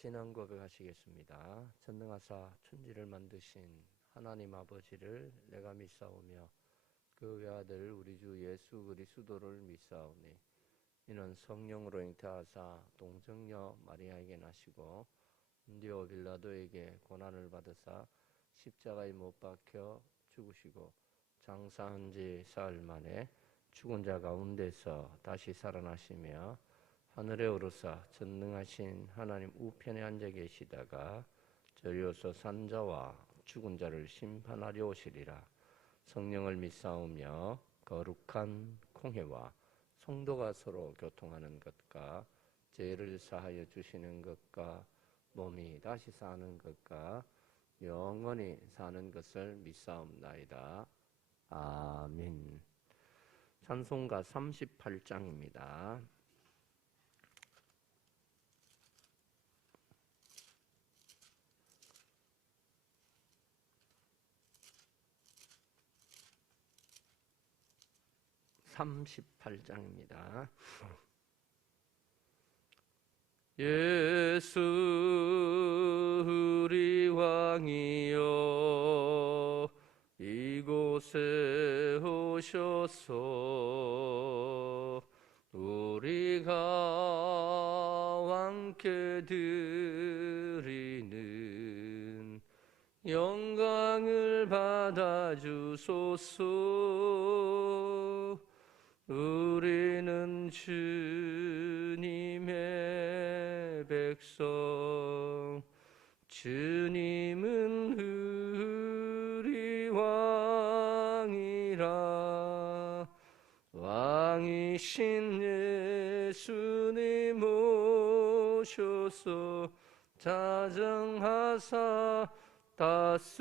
신앙 고백하시겠습니다. 전능하사 천지를 만드신 하나님 아버지를 내가 믿사오며 그 외아들 우리 주 예수 그리스도를 믿사오니 이는 성령으로 잉태하사 동정녀 마리아에게 나시고 본디오 빌라도에게 고난을 받으사 십자가에 못 박혀 죽으시고 장사한 지 사흘 만에 죽은 자 가운데서 다시 살아나시며 하늘에 오르사 전능하신 하나님 우편에 앉아 계시다가 저리로서 산 자와 죽은 자를 심판하려 오시리라. 성령을 믿사오며 거룩한 공회와 성도가 서로 교통하는 것과 죄를 사하여 주시는 것과 몸이 다시 사는 것과 영원히 사는 것을 믿사옵나이다. 아멘. 찬송가 38장입니다. 예수 우리 왕이여 이곳에 오셔서 우리가 왕께 드리는 영광을 받아주소서. 우리는 주님의 백성, 주님은 우리 왕이라. 왕이신 예수님 오셔서 자정하사 다스리소서.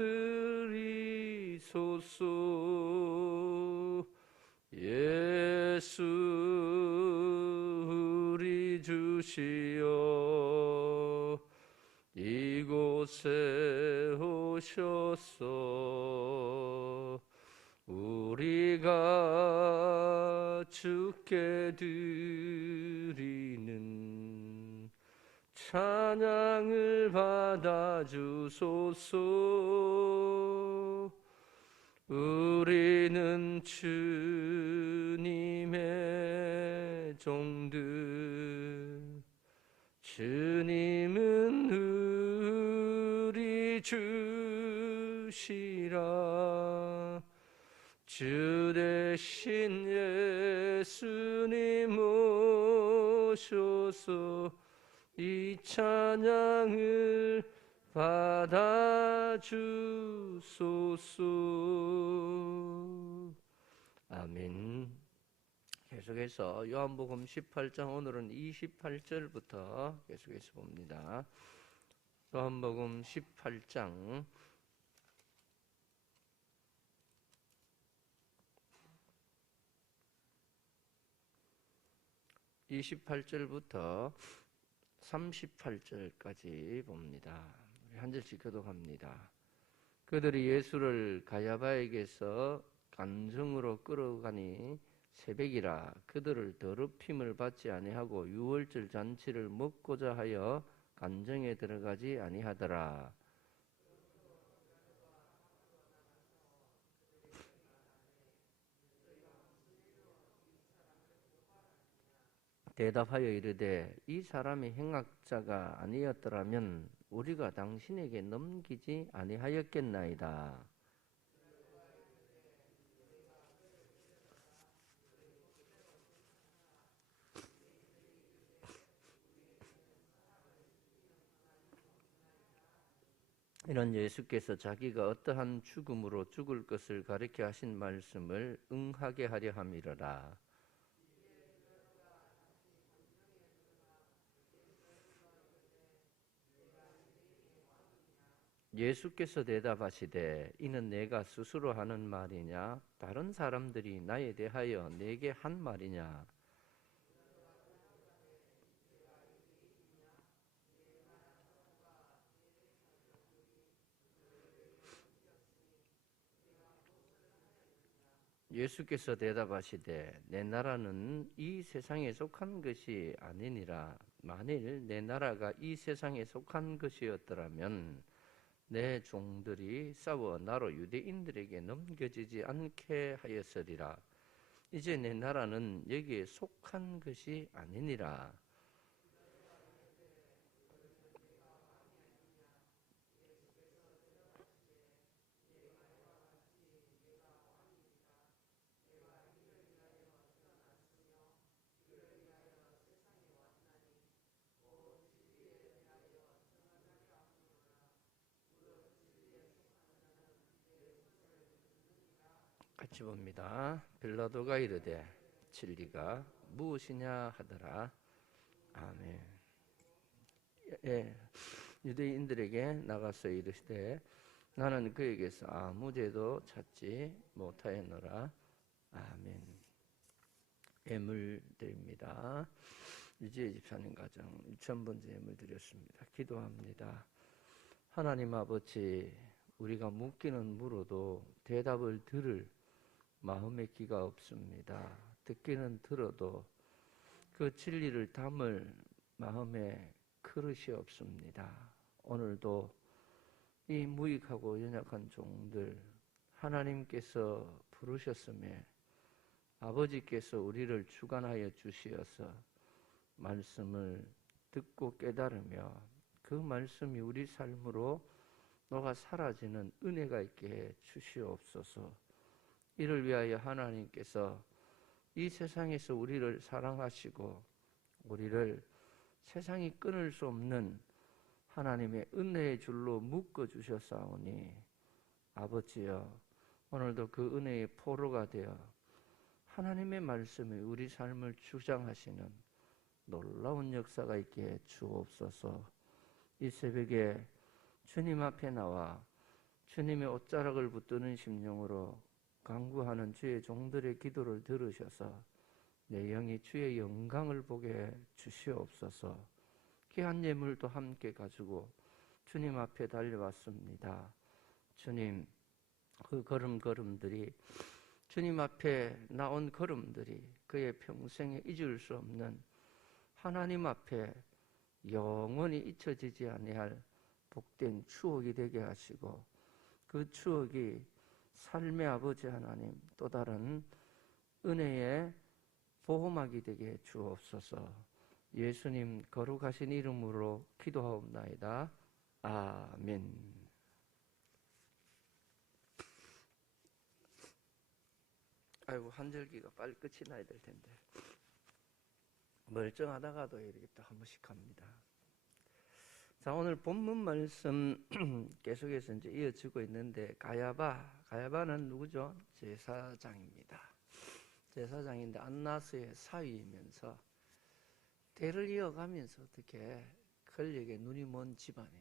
예수 우리 주시여 이곳에 오셔서 우리가 주께 드리는 찬양을 받아주소서. 우리는 주님의 종들, 주님은 우리 주시라. 주 대신 예수님 오셔서 이 찬양을 받아주소서. 아멘. 계속해서 요한복음 18장 오늘은 28절부터 계속해서 봅니다. 요한복음 18장 28절부터 38절까지 봅니다. 한 절씩 교독합니다. 그들이 예수를 가야바에게서 간정으로 끌어가니 새벽이라 그들을 더럽힘을 받지 아니하고 유월절 잔치를 먹고자 하여 간정에 들어가지 아니하더라. 대답하여 이르되 이 사람이 행악자가 아니었더라면 우리가 당신에게 넘기지 아니하였겠나이다. 이런 예수께서 자기가 어떠한 죽음으로 죽을 것을 가리켜 하신 말씀을 응하게 하려 함이로라. 예수께서 대답하시되 이는 내가 스스로 하는 말이냐 다른 사람들이 나에 대하여 내게 한 말이냐. 예수께서 대답하시되 내 나라는 이 세상에 속한 것이 아니니라. 만일 내 나라가 이 세상에 속한 것이었더라면 내 종들이 싸워 나로 유대인들에게 넘겨지지 않게 하였으리라. 이제 내 나라는 여기에 속한 것이 아니니라. 같이 봅니다. 빌라도가 이르되 진리가 무엇이냐 하더라. 아멘. 예, 유대인들에게 나가서 이르시되 나는 그에게서 아무 죄도 찾지 못하였노라. 아멘. 예물 드립니다. 이지혜 집사님 가정 1000번째 예물 드렸습니다. 기도합니다. 하나님 아버지, 우리가 묻기는 물어도 대답을 들을 마음의 귀가 없습니다. 듣기는 들어도 그 진리를 담을 마음의 그릇이 없습니다. 오늘도 이 무익하고 연약한 종들 하나님께서 부르셨음에 아버지께서 우리를 주관하여 주시어서 말씀을 듣고 깨달으며 그 말씀이 우리 삶으로 녹아 사라지는 은혜가 있게 해 주시옵소서. 이를 위하여 하나님께서 이 세상에서 우리를 사랑하시고 우리를 세상이 끊을 수 없는 하나님의 은혜의 줄로 묶어주셨사오니 아버지여, 오늘도 그 은혜의 포로가 되어 하나님의 말씀이 우리 삶을 주장하시는 놀라운 역사가 있게 해 주옵소서. 이 새벽에 주님 앞에 나와 주님의 옷자락을 붙드는 심령으로 간구하는 주의 종들의 기도를 들으셔서 내 영이 주의 영광을 보게 해 주시옵소서. 귀한 예물도 함께 가지고 주님 앞에 달려왔습니다. 주님, 그 걸음걸음들이 주님 앞에 나온 걸음들이 그의 평생에 잊을 수 없는 하나님 앞에 영원히 잊혀지지 아니할 복된 추억이 되게 하시고 그 추억이 삶의 아버지 하나님 또 다른 은혜의 보호막이 되게 주옵소서. 예수님 거룩하신 이름으로 기도하옵나이다. 아멘. 아이고, 한절기가 빨리 끝이 나야 될 텐데 멀쩡하다가도 이렇게 또 한 번씩 합니다. 자, 오늘 본문 말씀 계속해서 이제 이어지고 있는데 가야바는 누구죠? 제사장입니다. 제사장인데 안나스의 사위이면서 대를 이어가면서 어떻게 권력에 눈이 먼 집안이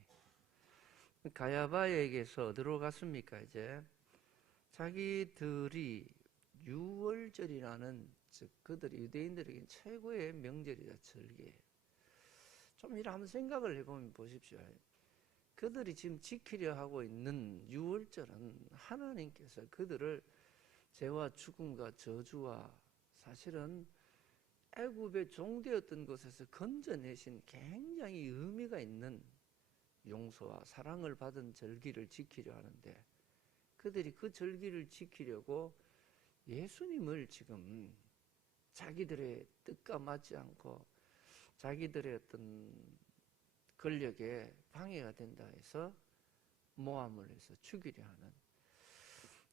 가야바에게서 어디로 갔습니까? 이제 자기들이 유월절이라는, 즉 그들이 유대인들에게 최고의 명절이다, 절기. 좀 이렇게 한번 생각을 해보면 보십시오. 그들이 지금 지키려 하고 있는 유월절은 하나님께서 그들을 죄와 죽음과 저주와 사실은 애굽의 종되었던 곳에서 건져내신 굉장히 의미가 있는 용서와 사랑을 받은 절기를 지키려 하는데 그들이 그 절기를 지키려고 예수님을 지금 자기들의 뜻과 맞지 않고 자기들의 어떤 권력에 방해가 된다 해서 모함을 해서 죽이려 하는,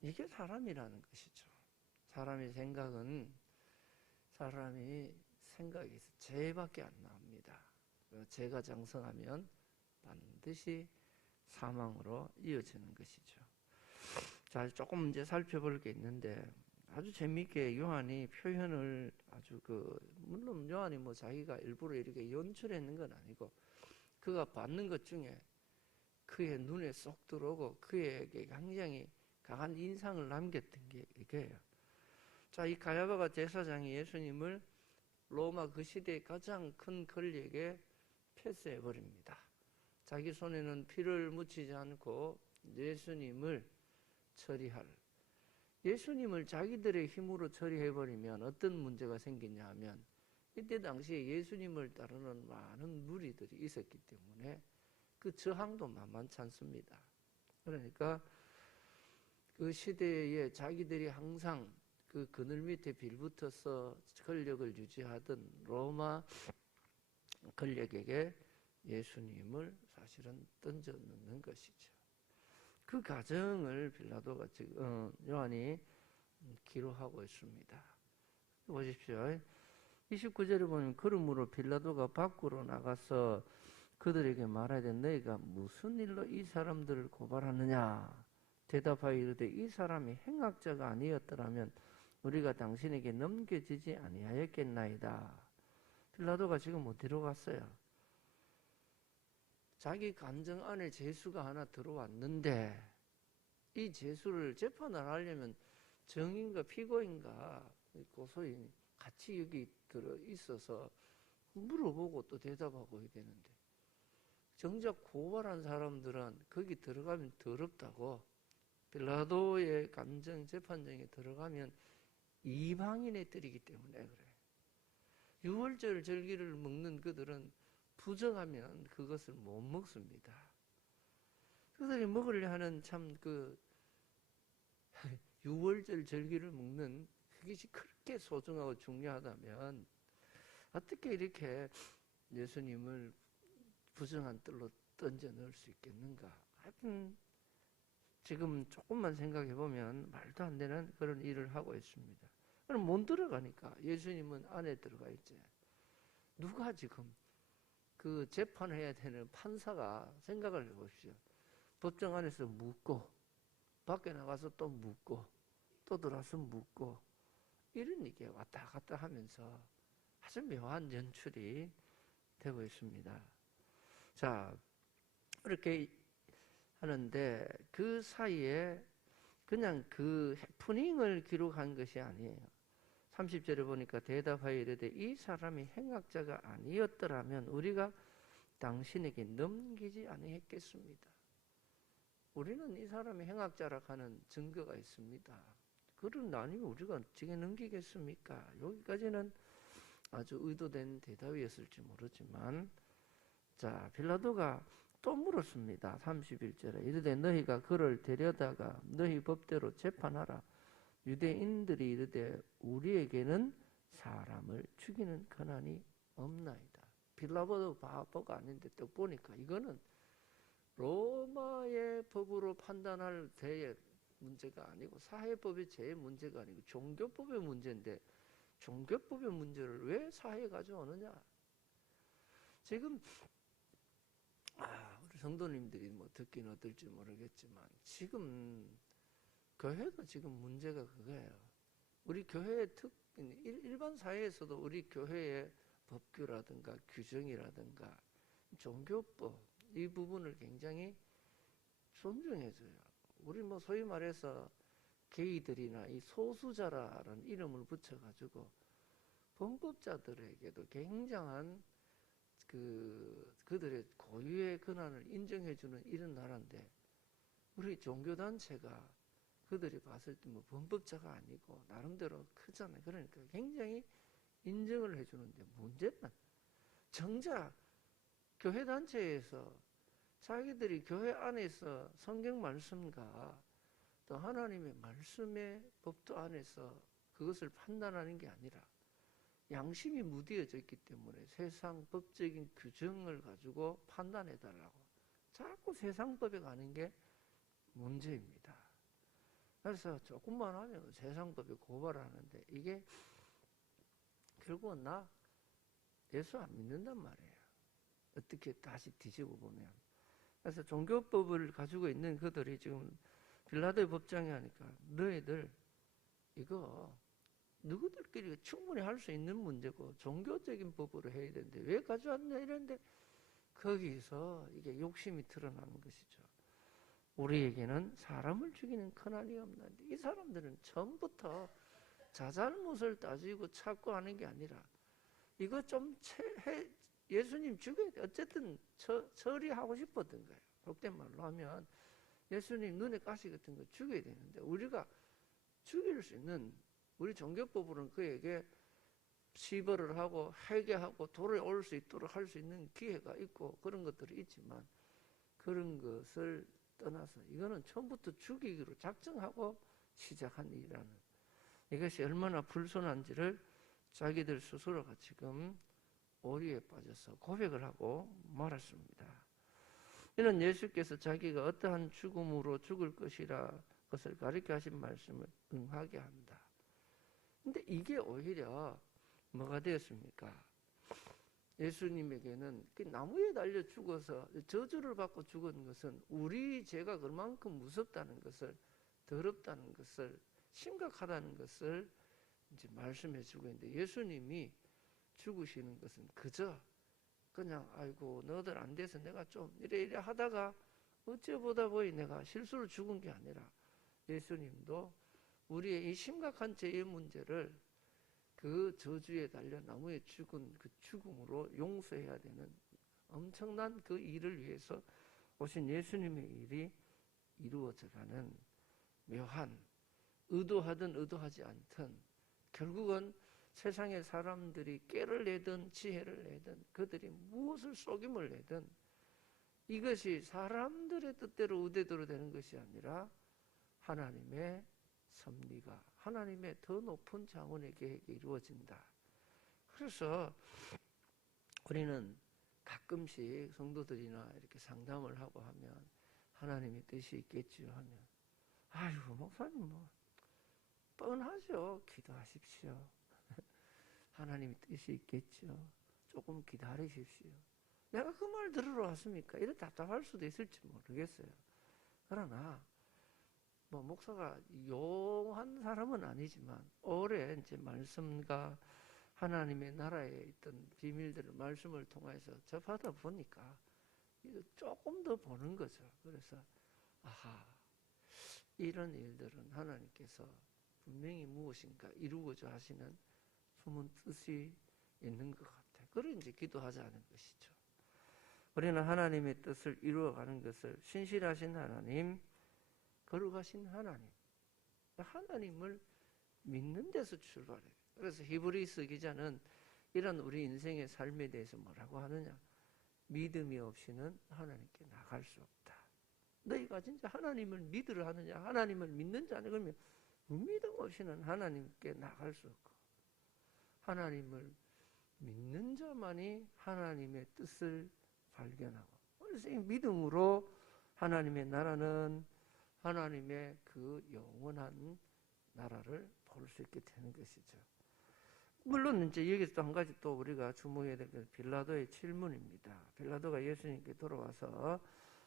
이게 사람이라는 것이죠. 사람의 생각에서 죄밖에 안 나옵니다. 죄가 장성하면 반드시 사망으로 이어지는 것이죠. 자, 조금 이제 살펴볼 게 있는데 아주 재미있게 요한이 표현을 아주 물론 요한이 뭐 자기가 일부러 이렇게 연출했는 건 아니고 그가 받는 것 중에 그의 눈에 쏙 들어오고 그에게 굉장히 강한 인상을 남겼던 게 이게요. 자, 이 가야바가 제사장이 예수님을 로마 그 시대의 가장 큰 권력에 패스해 버립니다. 자기 손에는 피를 묻히지 않고 예수님을 예수님을 자기들의 힘으로 처리해 버리면 어떤 문제가 생기냐 하면 이때 당시에 예수님을 따르는 많은 무리들이 있었기 때문에 그 저항도 만만치 않습니다. 그러니까 그 시대에 자기들이 항상 그 그늘 밑에 빌붙어서 권력을 유지하던 로마 권력에게 예수님을 사실은 던져놓는 것이죠. 그 과정을 빌라도가 지금 요한이 기록하고 있습니다. 보십시오. 29절에 보면 그러므로 빌라도가 밖으로 나가서 그들에게 말하되 너희가 무슨 일로 이 사람들을 고발하느냐 대답하여 이르되 이 사람이 행악자가 아니었더라면 우리가 당신에게 넘겨지지 아니하였겠나이다. 빌라도가 지금 어디로 갔어요? 자기 감정 안에 죄수가 하나 들어왔는데 이 죄수를 재판을 하려면 정인가 피고인가 고소인 같이 여기 들어 있어서 물어보고 또 대답하고 해야 되는데 정작 고발한 사람들은 거기 들어가면 더럽다고 빌라도의 감정 재판정에 들어가면 이방인의 뜰이기 때문에 그래. 유월절 절기를 먹는 그들은 부정하면 그것을 못 먹습니다. 그들이 먹으려 하는 참 그 유월절 절기를 먹는 그것이 그렇게 소중하고 중요하다면 어떻게 이렇게 예수님을 부정한 뜰로 던져 넣을 수 있겠는가? 하여튼 지금 조금만 생각해 보면 말도 안 되는 그런 일을 하고 있습니다. 그럼 못 들어가니까 예수님은 안에 들어가 있지. 누가 지금 그 재판해야 되는 판사가 생각을 해보십시오. 법정 안에서 묻고 밖에 나가서 또 묻고 또 들어와서 묻고 이런 얘기 왔다 갔다 하면서 아주 묘한 연출이 되고 있습니다. 자, 이렇게 하는데 그 사이에 그냥 그 해프닝을 기록한 것이 아니에요. 30절에 보니까 대답하여 이르되 이 사람이 행악자가 아니었더라면 우리가 당신에게 넘기지 아니했겠습니다. 우리는 이 사람이 행악자라 하는 증거가 있습니다. 그럼 아니면 우리가 어떻게 넘기겠습니까? 여기까지는 아주 의도된 대답이었을지 모르지만 자, 빌라도가 또 물었습니다. 31절에 이르되 너희가 그를 데려다가 너희 법대로 재판하라. 유대인들이 이르되 우리에게는 사람을 죽이는 권한이 없나이다. 빌라도도 바보가 아닌데 또 보니까 이거는 로마의 법으로 판단할 대의 문제가 아니고 사회법의 제의 문제가 아니고 종교법의 문제인데 종교법의 문제를 왜 사회에 가져오느냐? 지금 우리 성도님들이 뭐 듣긴 어떨지 모르겠지만 지금 교회가 지금 문제가 그거예요. 우리 교회의 일반 사회에서도 우리 교회의 법규라든가 규정이라든가 종교법 이 부분을 굉장히 존중해줘요. 우리 뭐 소위 말해서 게이들이나 이 소수자라는 이름을 붙여가지고 범법자들에게도 굉장한 그들의 고유의 권한을 인정해주는 이런 나라인데 우리 종교단체가 그들이 봤을 때 뭐 범법자가 아니고 나름대로 크잖아요. 그러니까 굉장히 인정을 해주는데 문제는 정작 교회단체에서 자기들이 교회 안에서 성경 말씀과 또 하나님의 말씀의 법도 안에서 그것을 판단하는 게 아니라 양심이 무디어져 있기 때문에 세상 법적인 규정을 가지고 판단해달라고 자꾸 세상법에 가는 게 문제입니다. 그래서 조금만 하면 세상법에 고발하는데 이게 결국은 나 예수 안 믿는단 말이에요. 어떻게 다시 뒤집어 보면. 그래서 종교법을 가지고 있는 그들이 지금 빌라도의 법정에 하니까 너희들 이거 누구들끼리 충분히 할 수 있는 문제고 종교적인 법으로 해야 되는데 왜 가져왔냐 이랬는데 거기서 이게 욕심이 드러나는 것이죠. 우리에게는 사람을 죽이는 권한이 없는데 이 사람들은 처음부터 자잘못을 따지고 찾고 하는 게 아니라 이거 좀 예수님 죽여야 돼. 어쨌든 처리하고 싶었던 거예요. 속된 말로 하면 예수님 눈에 가시 같은 거 죽여야 되는데 우리가 죽일 수 있는 우리 종교법으로는 그에게 시벌을 하고 회개하고 돌아올 수 있도록 할 수 있는 기회가 있고 그런 것들이 있지만 그런 것을 떠나서 이거는 처음부터 죽이기로 작정하고 시작한 일이라는 이것이 얼마나 불손한지를 자기들 스스로가 지금 오류에 빠져서 고백을 하고 말았습니다. 이는 예수께서 자기가 어떠한 죽음으로 죽을 것을 가르쳐 하신 말씀을 응하게 한다. 근데 이게 오히려 뭐가 되었습니까? 예수님에게는 나무에 달려 죽어서 저주를 받고 죽은 것은 우리 죄가 그만큼 무섭다는 것을, 더럽다는 것을, 심각하다는 것을 이제 말씀해 주고 있는데, 예수님이 죽으시는 것은 그냥 아이고 너들 안 돼서 내가 좀 이래 하다가 어째보다 보니 내가 실수로 죽은 게 아니라, 예수님도 우리의 이 심각한 죄의 문제를 그 저주에 달려 나무에 죽은 그 죽음으로 용서해야 되는 엄청난 그 일을 위해서 오신 예수님의 일이 이루어져가는 묘한, 의도하든 의도하지 않든 결국은 세상의 사람들이 깨를 내든 지혜를 내든 그들이 무엇을 속임을 내든 이것이 사람들의 뜻대로 의대로 되는 것이 아니라 하나님의 섭리가, 하나님의 더 높은 장원의 계획이 이루어진다. 그래서 우리는 가끔씩 성도들이나 이렇게 상담을 하고 하면 하나님의 뜻이 있겠지요 하면, 아유 목사님 뭐 뻔하죠. 기도하십시오. 하나님의 뜻이 있겠죠. 조금 기다리십시오. 내가 그 말 들으러 왔습니까? 이렇게 답답할 수도 있을지 모르겠어요. 그러나 뭐 목사가 용한 사람은 아니지만 오래 이제 말씀과 하나님의 나라에 있던 비밀들을 말씀을 통해서 접하다 보니까 조금 더 보는 거죠. 그래서 아하, 이런 일들은 하나님께서 분명히 무엇인가 이루고자 하시는 숨은 뜻이 있는 것 같아요. 그래 이제 기도하자는 것이죠. 우리는 하나님의 뜻을 이루어가는 것을 신실하신 하나님, 거룩하신 하나님, 하나님을 믿는 데서 출발해요. 그래서 히브리서 기자는 이런 우리 인생의 삶에 대해서 뭐라고 하느냐? 믿음이 없이는 하나님께 나갈 수 없다. 너희가 진짜 하나님을 믿으려 하느냐? 하나님을 믿는 자냐? 그러면 믿음 없이는 하나님께 나갈 수 없고, 하나님을 믿는 자만이 하나님의 뜻을 발견하고, 그래서 이 믿음으로 하나님의 나라는 하나님의 그 영원한 나라를 볼 수 있게 되는 것이죠. 물론 이제 여기서 또 한 가지 또 우리가 주목해야 될 것은 빌라도의 질문입니다. 빌라도가 예수님께 돌아와서,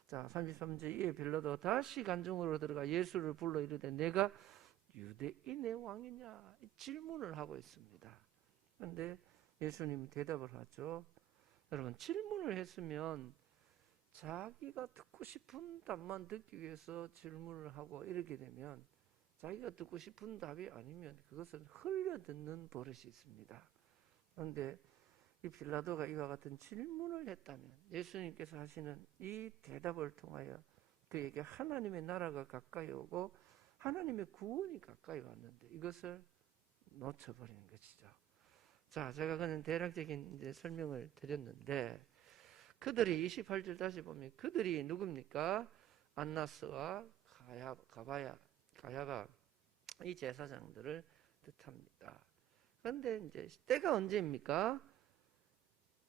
자 33절 이에 빌라도가 다시 관중으로 들어가 예수를 불러 이르되 내가 유대인의 왕이냐 질문을 하고 있습니다. 그런데 예수님이 대답을 하죠. 여러분, 질문을 했으면 자기가 듣고 싶은 답만 듣기 위해서 질문을 하고 이렇게 되면 자기가 듣고 싶은 답이 아니면 그것은 흘려듣는 버릇이 있습니다. 그런데 이 빌라도가 이와 같은 질문을 했다면 예수님께서 하시는 이 대답을 통하여 그에게 하나님의 나라가 가까이 오고 하나님의 구원이 가까이 왔는데 이것을 놓쳐버리는 것이죠. 자, 제가 그는 대략적인 이제 설명을 드렸는데, 그들이 28절 다시 보면 그들이 누굽니까? 안나스와 가야바 이 제사장들을 뜻합니다. 그런데 이제 때가 언제입니까?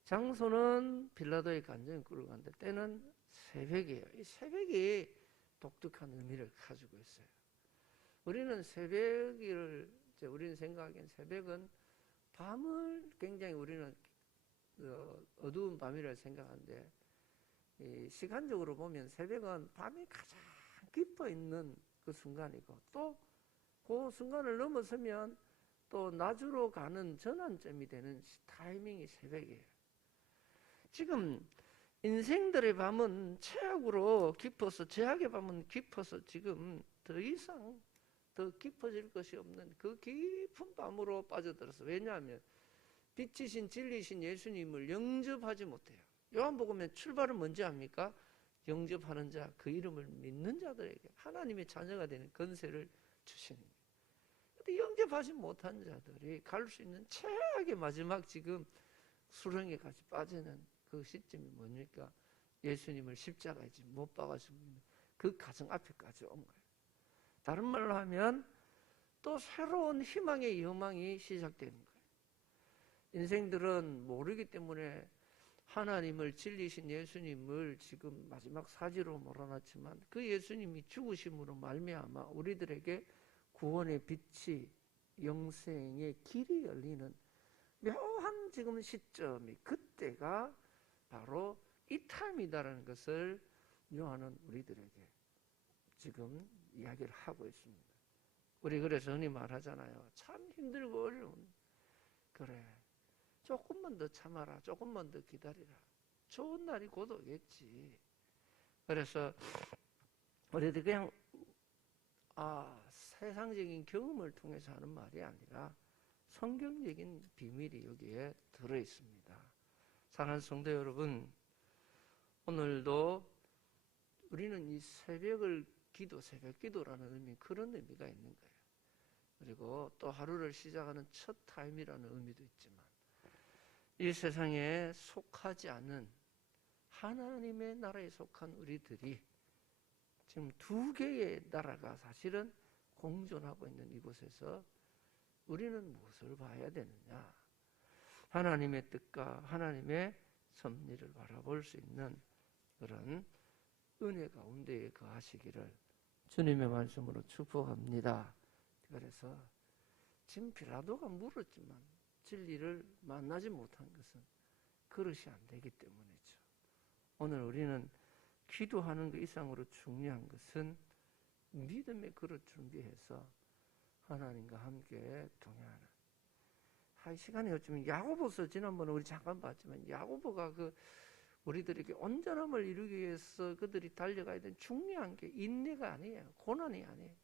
장소는 빌라도의 관중에 끌고 갔는데 때는 새벽이에요. 이 새벽이 독특한 의미를 가지고 있어요. 우리는 새벽을 우리는 생각하기엔 새벽은 밤을 굉장히 우리는 어두운 밤이라 생각하는데, 시간적으로 보면 새벽은 밤이 가장 깊어 있는 그 순간이고, 또 그 순간을 넘어서면 또 낮으로 가는 전환점이 되는 타이밍이 새벽이에요. 지금 인생들의 밤은 최악으로 깊어서, 죄악의 밤은 깊어서 지금 더 이상 더 깊어질 것이 없는 그 깊은 밤으로 빠져들어서, 왜냐하면 빛이신 진리신 예수님을 영접하지 못해요. 요한복음의 출발은 뭔지 압니까? 영접하는 자, 그 이름을 믿는 자들에게 하나님의 자녀가 되는 권세를 주시는 거예요. 영접하지 못한 자들이 갈 수 있는 최악의 마지막 지금 수렁에까지 빠지는 그 시점이 뭡니까? 예수님을 십자가에 못 박아서 그 가정 앞에까지 온 거예요. 다른 말로 하면 또 새로운 희망의 여망이 시작되는 거예요. 인생들은 모르기 때문에 하나님을 진리신 예수님을 지금 마지막 사지로 몰아놨지만 그 예수님이 죽으심으로 말미암아 우리들에게 구원의 빛이 영생의 길이 열리는 묘한 지금 시점이 그때가 바로 이 타임이다라는 것을 요한은 우리들에게 지금 이야기를 하고 있습니다. 우리 그래서 흔히 말하잖아요. 참 힘들고 어려운, 그래, 조금만 더 참아라, 조금만 더 기다리라, 좋은 날이 곧 오겠지. 그래서 우리들 그냥 세상적인 경험을 통해서 하는 말이 아니라 성경적인 비밀이 여기에 들어있습니다. 사랑하는 성도 여러분, 오늘도 우리는 이 새벽을 기도, 새벽 기도라는 의미, 그런 의미가 있는 거예요. 그리고 또 하루를 시작하는 첫 타임이라는 의미도 있지만 이 세상에 속하지 않는 하나님의 나라에 속한 우리들이 지금 두 개의 나라가 사실은 공존하고 있는 이곳에서 우리는 무엇을 봐야 되느냐? 하나님의 뜻과 하나님의 섭리를 바라볼 수 있는 그런 은혜 가운데에 거하시기를 주님의 말씀으로 축복합니다. 그래서 지금 빌라도가 물었지만 진리를 만나지 못한 것은 그릇이 안 되기 때문이죠. 오늘 우리는 기도하는 것 이상으로 중요한 것은 믿음의 그릇 준비해서 하나님과 함께 동행하는. 이 시간에 어쩌면 야고보서 지난번에 우리 잠깐 봤지만 야고보가 그 우리들에게 온전함을 이루기 위해서 그들이 달려가야 되는 중요한 게 인내가 아니에요. 고난이 아니에요.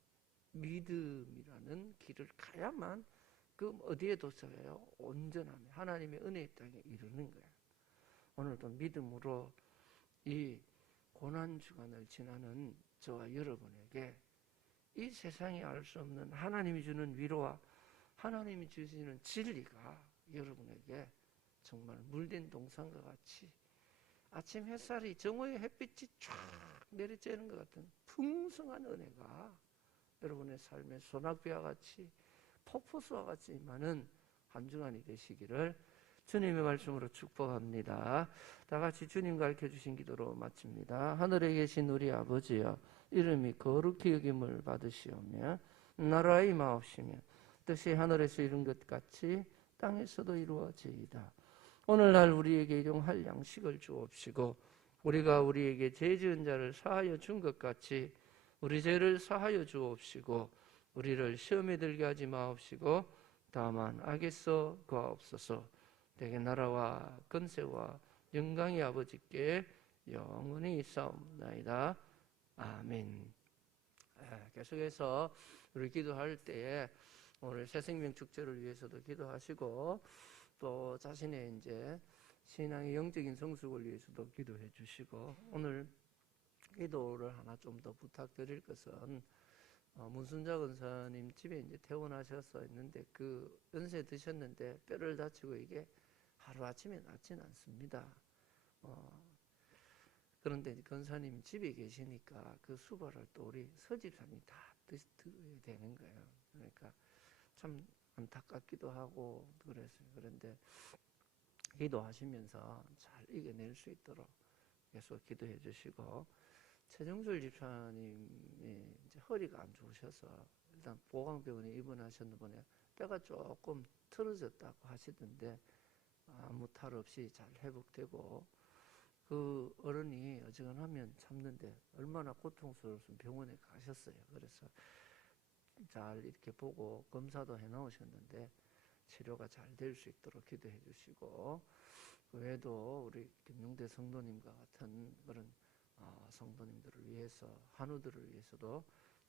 믿음이라는 길을 가야만 그 어디에 도착해요? 온전함에 하나님의 은혜의 땅에 이르는 거예요. 오늘도 믿음으로 이 고난 주간을 지나는 저와 여러분에게 이 세상이 알 수 없는 하나님이 주는 위로와 하나님이 주시는 진리가 여러분에게 정말 물된 동산과 같이 아침 햇살이 정오의 햇빛이 쫙 내리쬐는 것 같은 풍성한 은혜가 여러분의 삶의 소낙비와 같이 폭포수와 같이 임하는 한 주간이 되시기를 주님의 말씀으로 축복합니다. 다 같이 주님 가르쳐주신 기도로 마칩니다. 하늘에 계신 우리 아버지여, 이름이 거룩히 여김을 받으시오며 나라가 임하옵시며 뜻이 하늘에서 이룬 것 같이 땅에서도 이루어지이다. 오늘날 우리에게 일용할 양식을 주옵시고 우리가 우리에게 죄 지은 자를 사하여 준 것 같이 우리 죄를 사하여 주옵시고 우리를 시험에 들게 하지 마옵시고 다만 악에서 구하옵소서. 내게 나라와 권세와 영광이 아버지께 영원히 있사옵나이다. 아멘. 계속해서 우리 기도할 때에 오늘 새생명 축제를 위해서도 기도하시고 또 자신의 이제 신앙의 영적인 성숙을 위해서도 기도해 주시고, 오늘 기도를 하나 좀 더 부탁드릴 것은 문순자 권사님 집에 이제 퇴원하셔서 있는데 그 연세 드셨는데 뼈를 다치고 이게 하루아침에 낫진 않습니다. 그런데 권사님 집에 계시니까 그 수발을 또 우리 서집사님이 다 드셔야 되는 거예요. 그러니까 참 안타깝기도 하고 그랬어요. 그런데 기도하시면서 잘 이겨낼 수 있도록 계속 기도해 주시고, 최정술 집사님이 이제 허리가 안 좋으셔서 일단 보강병원에 입원하셨는데 뼈가 조금 틀어졌다고 하시던데 아무 탈 없이 잘 회복되고, 그 어른이 어지간하면 참는데 얼마나 고통스러웠으면 병원에 가셨어요. 그래서 잘 이렇게 보고 검사도 해 나오셨는데 치료가 잘 될 수 있도록 기도해 주시고, 그 외에도 우리 김용대 성도님과 같은 그런 성도님들을 위해서, 한우들을 위해서도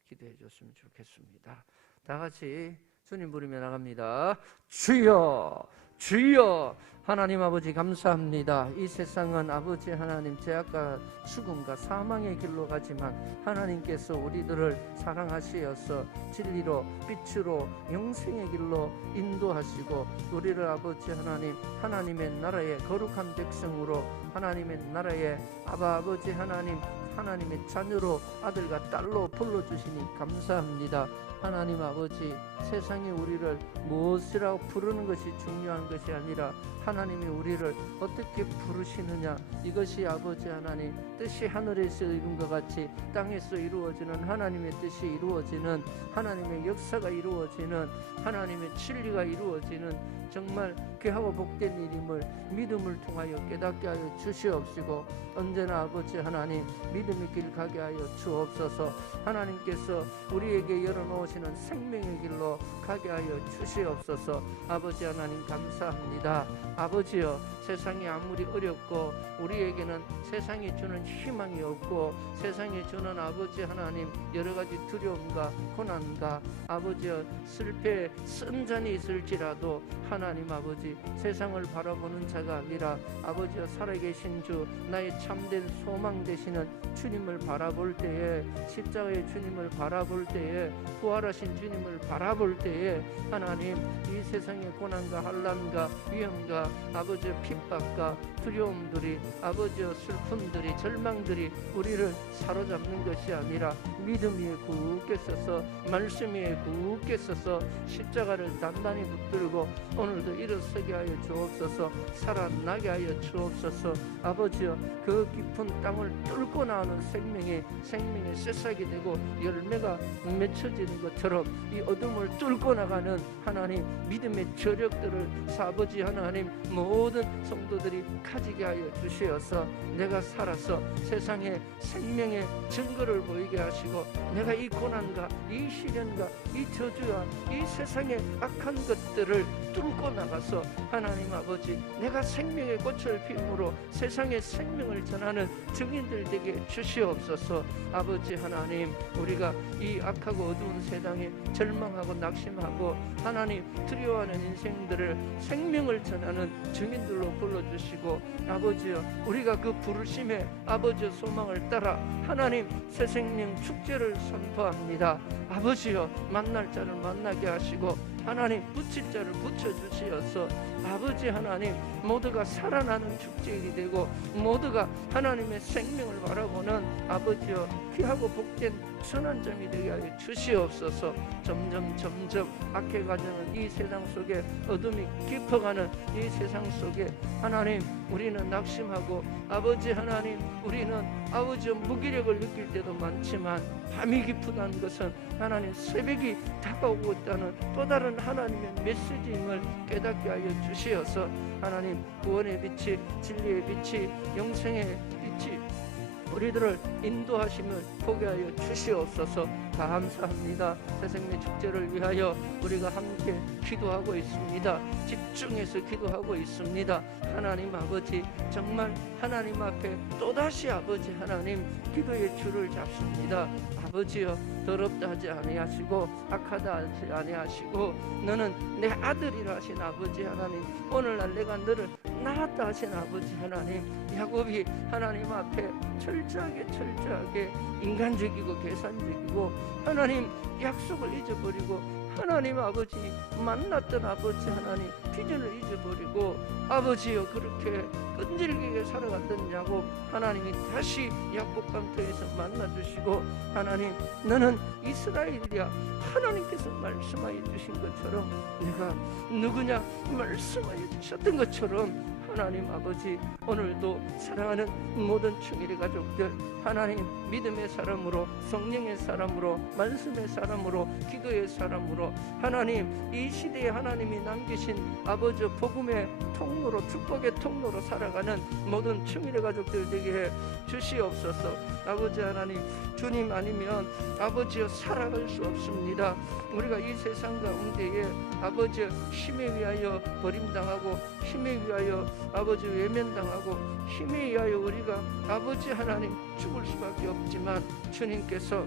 기도해 줬으면 좋겠습니다. 다 같이 주님 부르며 나갑니다. 주여 주여 하나님 아버지 감사합니다. 이 세상은 아버지 하나님 죄악과 죽음과 사망의 길로 가지만 하나님께서 우리들을 사랑하시어서 진리로 빛으로 영생의 길로 인도하시고 우리를 아버지 하나님 하나님의 나라의 거룩한 백성으로 하나님의 나라의 아버지 하나님 하나님의 자녀로 아들과 딸로 불러주시니 감사합니다. 하나님 아버지 세상이 우리를 무엇이라고 부르는 것이 중요한 것이 아니라 하나님이 우리를 어떻게 부르시느냐 이것이 아버지 하나님 뜻이 하늘에서 이룬 것 같이 땅에서 이루어지는 하나님의 뜻이 이루어지는 하나님의 역사가 이루어지는 하나님의 진리가 이루어지는 정말 귀하고 복된 일임을 믿음을 통하여 깨닫게 하여 주시옵시고 언제나 아버지 하나님 믿음의 길 가게 하여 주옵소서. 하나님께서 우리에게 열어놓으시는 생명의 길로 가게 하여 주시옵소서. 아버지 하나님 감사합니다. 아버지여 세상이 아무리 어렵고 우리에게는 세상이 주는 희망이 없고 세상이 주는 아버지 하나님 여러가지 두려움과 고난과 아버지여 슬폐 쓴잔이 있을지라도 하나님 아버지 세상을 바라보는 자가 아니라 아버지여 살아계신 주 나의 참된 소망 되시는 주님을 바라볼 때에 십자가의 주님을 바라볼 때에 부활하신 주님을 바라볼 때에 하나님 이 세상의 고난과 환난과 위험과 아버지의 핍박과 두려움들이 아버지의 슬픔들이 절망들이 우리를 사로잡는 것이 아니라 믿음 위에 굳게 서서 말씀 위에 굳게 서서 십자가를 단단히 붙들고 오늘도 일어서게 하여 주옵소서. 살아나게 하여 주옵소서. 아버지여 그 깊은 땅을 뚫고 나오는 생명의 새싹이 되고 열매가 맺혀지는 것처럼 이 어둠을 뚫고 나가는 하나님 믿음의 저력들을 아버지 하나님 모든 성도들이 가지게 하여 주시어서 내가 살아서 세상에 생명의 증거를 보이게 하시고 내가 이 고난과 이 시련과 이 저주와 이 세상의 악한 것들을 뚫고 나가서 하나님 아버지 내가 생명의 꽃을 피움으로 세상에 생명을 전하는 증인들 되게 주시옵소서. 아버지 하나님 우리가 이 악하고 어두운 세상에 절망하고 낙심하고 하나님 두려워하는 인생들을 생명을 전하는 증인들로 불러주시고 아버지여 우리가 그 부르심에 아버지의 소망을 따라 하나님 새 생명 축제를 선포합니다. 아버지여 만날 자를 만나게 하시고 하나님 붙일 자를 붙여주시어서 아버지 하나님 모두가 살아나는 축제일이 되고 모두가 하나님의 생명을 바라보는 아버지여 귀하고 복된 선한점이 되게 하여 주시옵소서. 점점 악해가는 이 세상 속에 어둠이 깊어가는 이 세상 속에 하나님 우리는 낙심하고 아버지 하나님 우리는 아버지의 무기력을 느낄 때도 많지만 밤이 깊다는 것은 하나님 새벽이 다가오고 있다는 또 다른 하나님의 메시지임을 깨닫게 하여 주시어서 하나님 구원의 빛이 진리의 빛이 영생의 빛이 우리들을 인도하심을 보게 하여 주시옵소서. 감사합니다. 새생명 축제를 위하여 우리가 함께 기도하고 있습니다. 집중해서 기도하고 있습니다. 하나님 아버지 정말 하나님 앞에 또다시 아버지 하나님 기도의 줄을 잡습니다. 아버지여 더럽다 하지 아니하시고 악하다 하지 아니하시고 너는 내 아들이라 하신 아버지 하나님 오늘날 내가 너를 낳았다 하신 아버지 하나님 야곱이 하나님 앞에 철저하게 인간적이고 계산적이고 하나님 약속을 잊어버리고 하나님 아버지 만났던 아버지 하나님 비전을 잊어버리고 아버지여 그렇게 끈질기게 살아갔던 야곱 하나님이 다시 야곱 강터에서 만나주시고 하나님 너는 이스라엘이야 하나님께서 말씀하여 주신 것처럼 내가 누구냐 말씀하여 주셨던 것처럼 하나님 아버지 오늘도 사랑하는 모든 충일의 가족들 하나님 믿음의 사람으로 성령의 사람으로 말씀의 사람으로 기도의 사람으로 하나님 이 시대에 하나님이 남기신 아버지 복음의 통로로 축복의 통로로 살아가는 모든 충일의 가족들 되게 해 주시옵소서. 아버지 하나님 주님 아니면 아버지여 살아갈 수 없습니다. 우리가 이 세상 가운데에 아버지 힘에 의하여 버림당하고 힘에 의하여 아버지 외면당하고 힘에 의하여 우리가 아버지 하나님 죽을 수밖에 없지만 주님께서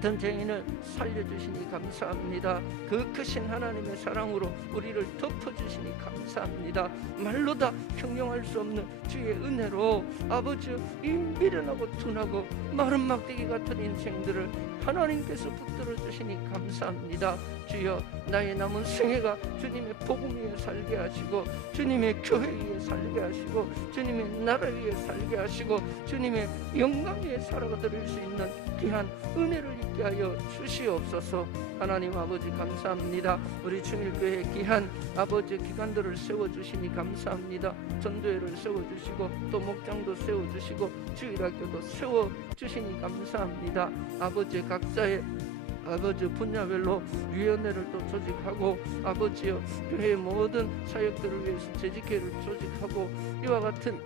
같은 죄인을 살려주시니 감사합니다. 그 크신 하나님의 사랑으로 우리를 덮어주시니 감사합니다. 말로 다 형용할 수 없는 주의 은혜로 아버지 이 미련하고 둔하고 마른 막대기 같은 인생들을 하나님께서 붙들어 주시니 감사합니다. 주여, 나의 남은 생애가 주님의 복음 위에 살게 하시고 주님의 교회 위에 살게 하시고 주님의 나라 위에 살게 하시고 주님의 영광 위에 살아드릴 수 있는 귀한 은혜를 있게 하여 주시옵소서. 하나님 아버지 감사합니다. 우리 충일교회 귀한 아버지 기관들을 세워주시니 감사합니다. 전도회를 세워주시고 또 목장도 세워주시고 주일학교도 세워주시니 감사합니다. 아버지 각자의 아버지 분야별로 위원회를 또 조직하고 아버지여 교회의 모든 사역들을 위해서 재직회를 조직하고 이와 같은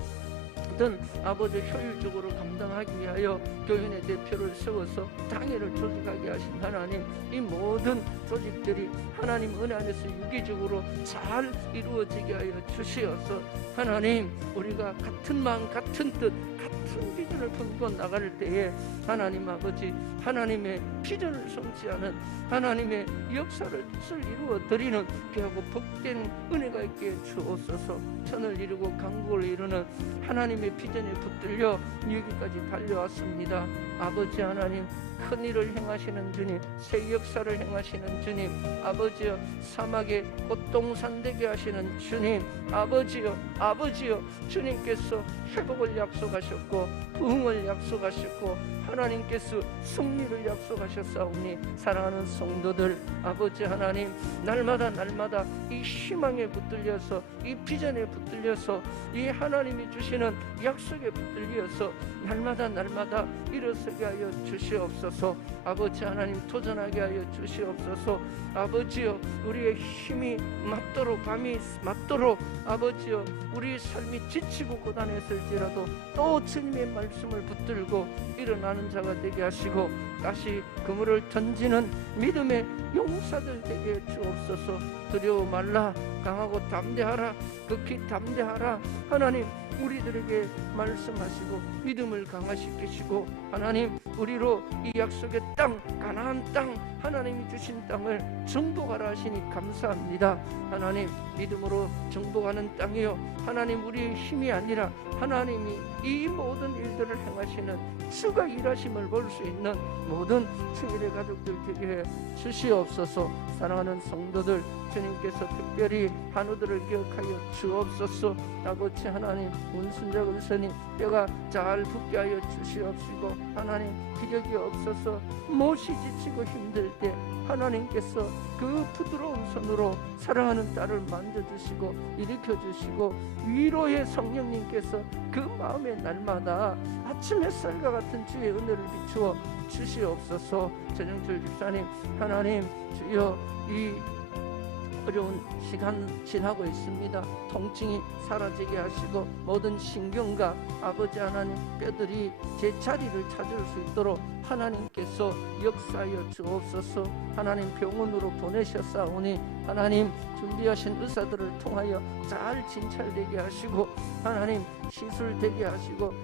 아버지 효율적으로 감당하기 위하여 교인의 대표를 세워서 당회를 조직하게 하신 하나님, 이 모든 조직들이 하나님 은혜 안에서 유기적으로 잘 이루어지게 하여 주시어서 하나님, 우리가 같은 마음 같은 뜻 같은 비전을 품고 나갈 때에 하나님 아버지 하나님의 비전을 성취하는 하나님의 역사를 이루어 드리는 귀하고 복된 은혜가 있게 주옵소서. 천을 이루고 강국을 이루는 하나님의 비전에 붙들려 여기까지 달려왔습니다. 아버지 하나님, 큰 일을 행하시는 주님, 새 역사를 행하시는 주님, 아버지여 사막에 꽃동산 되게 하시는 주님, 아버지여 주님께서 회복을 약속하셨고 부흥을 약속하셨고 하나님께서 승리를 약속하셨사오니 사랑하는 성도들, 아버지 하나님, 날마다 이 희망에 붙들려서 이 비전에 붙들려서 이 하나님이 주시는 약속에 붙들려서 날마다 일어서게 하여 주시옵소서. 아버지 하나님, 도전하게 하여 주시옵소서. 아버지여, 우리의 힘이 맞도록 밤이 맞도록 아버지여, 우리 삶이 지치고 고단했을지라도 또 주님의 말씀을 붙들고 일어나는 자가 되게 하시고 다시 그물을 던지는 믿음의 용사들 되게 주옵소서. 두려워 말라, 강하고 담대하라, 극히 담대하라. 하나님, 우리들에게 말씀하시고 믿음을 강화시키시고 하나님, 우리로 이 약속의 땅, 가나안 땅, 하나님이 주신 땅을 정복하라 하시니 감사합니다. 하나님, 믿음으로 정복하는 땅이요, 하나님 우리의 힘이 아니라 하나님이 이 모든 일들을 행하시는 주가 일하심을 볼 수 있는 모든 충일의 가족들 되게 해 주시옵소서. 사랑하는 성도들, 주님께서 특별히 한우들을 기억하여 주옵소서. 아버지 하나님, 운순자 을선이 뼈가 잘 붙게 하여 주시옵시고 하나님, 기력이 없어서 못이 지치고 힘들 때 하나님께서 그 부드러운 손으로 사랑하는 딸을 만져주시고 일으켜주시고 위로의 성령님께서 그 마음의 날마다 아침 햇살과 같은 주의 은혜를 비추어 주시옵소서. 전영철 집사님, 하나님 주여, 이 어려운 시간 지나고 있습니다. 통증이 사라지게 하시고 모든 신경과 아버지 하나님 뼈들이 제 자리를 찾을 수 있도록 하나님께서 역사하여 주옵소서. 하나님, 병원으로 보내셨사오니 하나님 준비하신 의사들을 통하여 잘 진찰되게 하시고 하나님 시술되게 하시고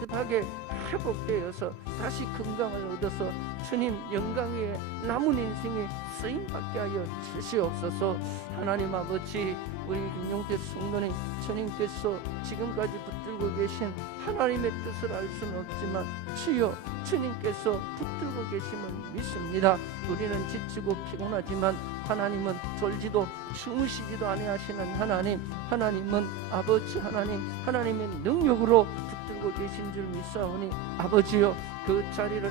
깨끗하게 회복되어서 다시 건강을 얻어서 주님 영광 위에 남은 인생에 쓰임받게 하여 주시옵소서. 하나님 아버지, 우리 김용태 성도님, 주님께서 지금까지 붙들고 계신 하나님의 뜻을 알 수는 없지만 주여, 주님께서 붙들고 계심을 믿습니다. 우리는 지치고 피곤하지만 하나님은 졸지도 주무시지도 아니하시는 하나님, 하나님은 아버지 하나님, 하나님의 능력으로 붙들고 계신 줄 믿사오니 아버지여, 그 자리를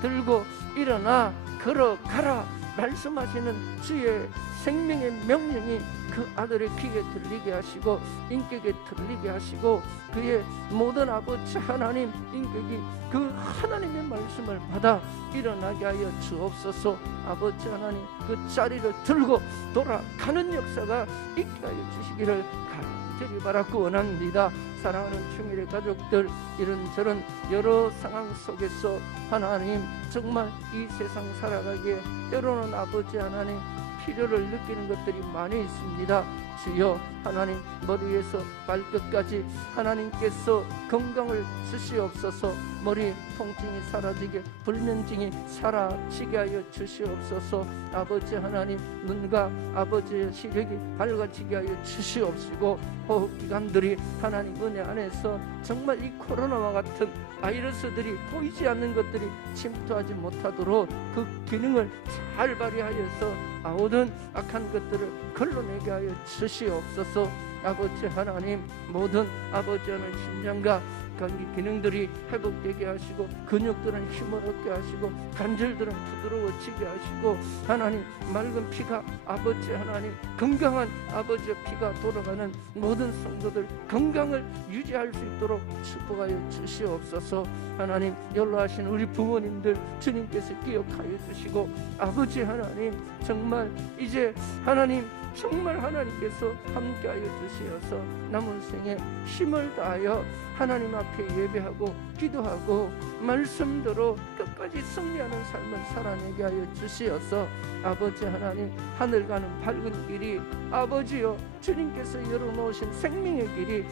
들고 일어나 걸어가라 말씀하시는 주의 생명의 명령이 그 아들의 귀에 들리게 하시고 인격에 들리게 하시고 그의 모든 아버지 하나님 인격이 그 하나님의 말씀을 받아 일어나게 하여 주옵소서. 아버지 하나님, 그 자리를 들고 돌아가는 역사가 있게 하여 주시기를 간절히 바라고 원합니다. 사랑하는 충일의 가족들, 이런저런 여러 상황 속에서 하나님 정말 이 세상 살아가기에 때로는 아버지 하나님 필요를 느끼는 것들이 많이 있습니다. 주여 하나님, 머리에서 발끝까지 하나님께서 건강을 주시옵소서. 머리 통증이 사라지게, 불면증이 사라지게 하여 주시옵소서. 아버지 하나님, 눈과 아버지의 시력이 밝아지게 하여 주시옵시고, 호흡기관들이 하나님 은혜 안에서 정말 이 코로나와 같은 바이러스들이, 보이지 않는 것들이 침투하지 못하도록 그 기능을 잘 발휘하여서 모든 악한 것들을 걸러내게 하여 주시옵소서. 아버지 하나님, 모든 아버지 하나님 심장과 감기 기능들이 회복되게 하시고, 근육들은 힘을 얻게 하시고, 관절들은 부드러워지게 하시고, 하나님 맑은 피가 아버지 하나님, 건강한 아버지의 피가 돌아가는 모든 성도들 건강을 유지할 수 있도록 축복하여 주시옵소서. 하나님 연로하신 우리 부모님들 주님께서 기억하여 주시고, 아버지 하나님 정말 이제 하나님 정말 하나님께서 함께하여 주시어서 남은 생에 힘을 다하여 하나님 앞에 예배하고 기도하고 말씀대로 끝까지 승리하는 삶을 살아내게 하여 주시어서 아버지 하나님, 하늘 가는 밝은 길이 아버지여 주님께서 열어놓으신 생명의 길이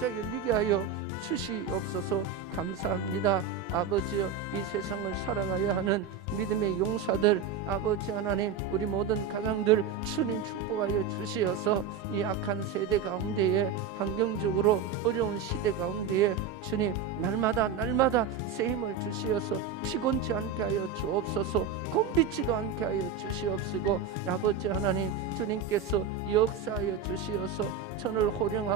활짝 열리게 하여 주시옵소서. 감사합니다. 아버지여, 이 세상을 살아가야 하는 믿음의 용사들 아버지 하나님, 우리 모든 가정들 주님 축복하여 주시어서 이 악한 세대 가운데에, 환경적으로 어려운 시대 가운데에 주님 날마다 새 힘을 주시어서 피곤치 않게 하여 주옵소서. 곤비치도 않게 하여 주시옵시고, 아버지 하나님 주님께서 역사하여 주시어서 천을 호령하고